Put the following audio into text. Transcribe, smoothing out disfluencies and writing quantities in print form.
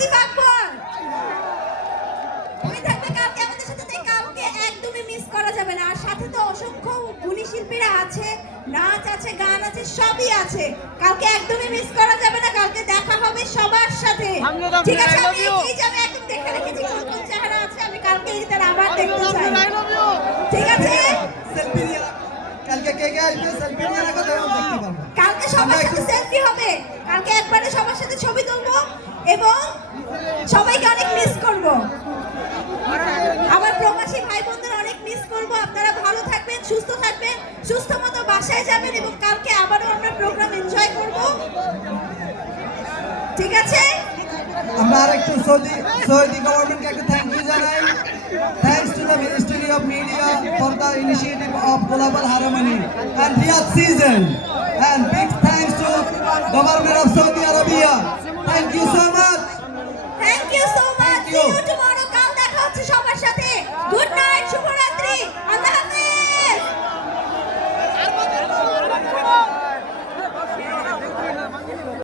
আসিফ আকবর উনি থাকবে কালকে আমাদের সাথে। তাই কালকে একদমই মিস করা যাবে না। আর সাথে তো অসংখ্য গুণী শিল্পীরা আছে, নাচ আছে, গান আছে, সবই আছে। কালকে একদমই মিস করা যাবে না। কালকে দেখা হবে সবার সাথে, ঠিক আছে? এই যে আমি একদম দেখে রেখেছি কোন কোন চেহারা আছে, আমি কালকে এদের আবার দেখতে চাই, ঠিক আছে? সেলফি নিয়ে কালকে কে কে আসবে সেলফি নিয়ে রাখো, তাহলে আমরা দেখতে পারবো। কালকে সবার সাথে সেলফি হবে। কালকে একবারে সবার সাথে ছবি তুলবো এবং সবাইকে অনেক মিস করব। আমার প্রবাসী ভাই বোনদের অনেক মিস করব। আপনারা ভালো থাকবেন, সুস্থ থাকবেন, সুস্থ মতো বাসায় যাবেন এবং কালকে আবারও আমরা প্রোগ্রাম এনজয় করব, ঠিক আছে? আমরা আরেকটু সৌদি গভর্নমেন্টকে একটা থ্যাংক ইউ জানাই। Thanks to the Ministry of Media for the initiative of Global Harmony and Riyadh season. And big thanks to Government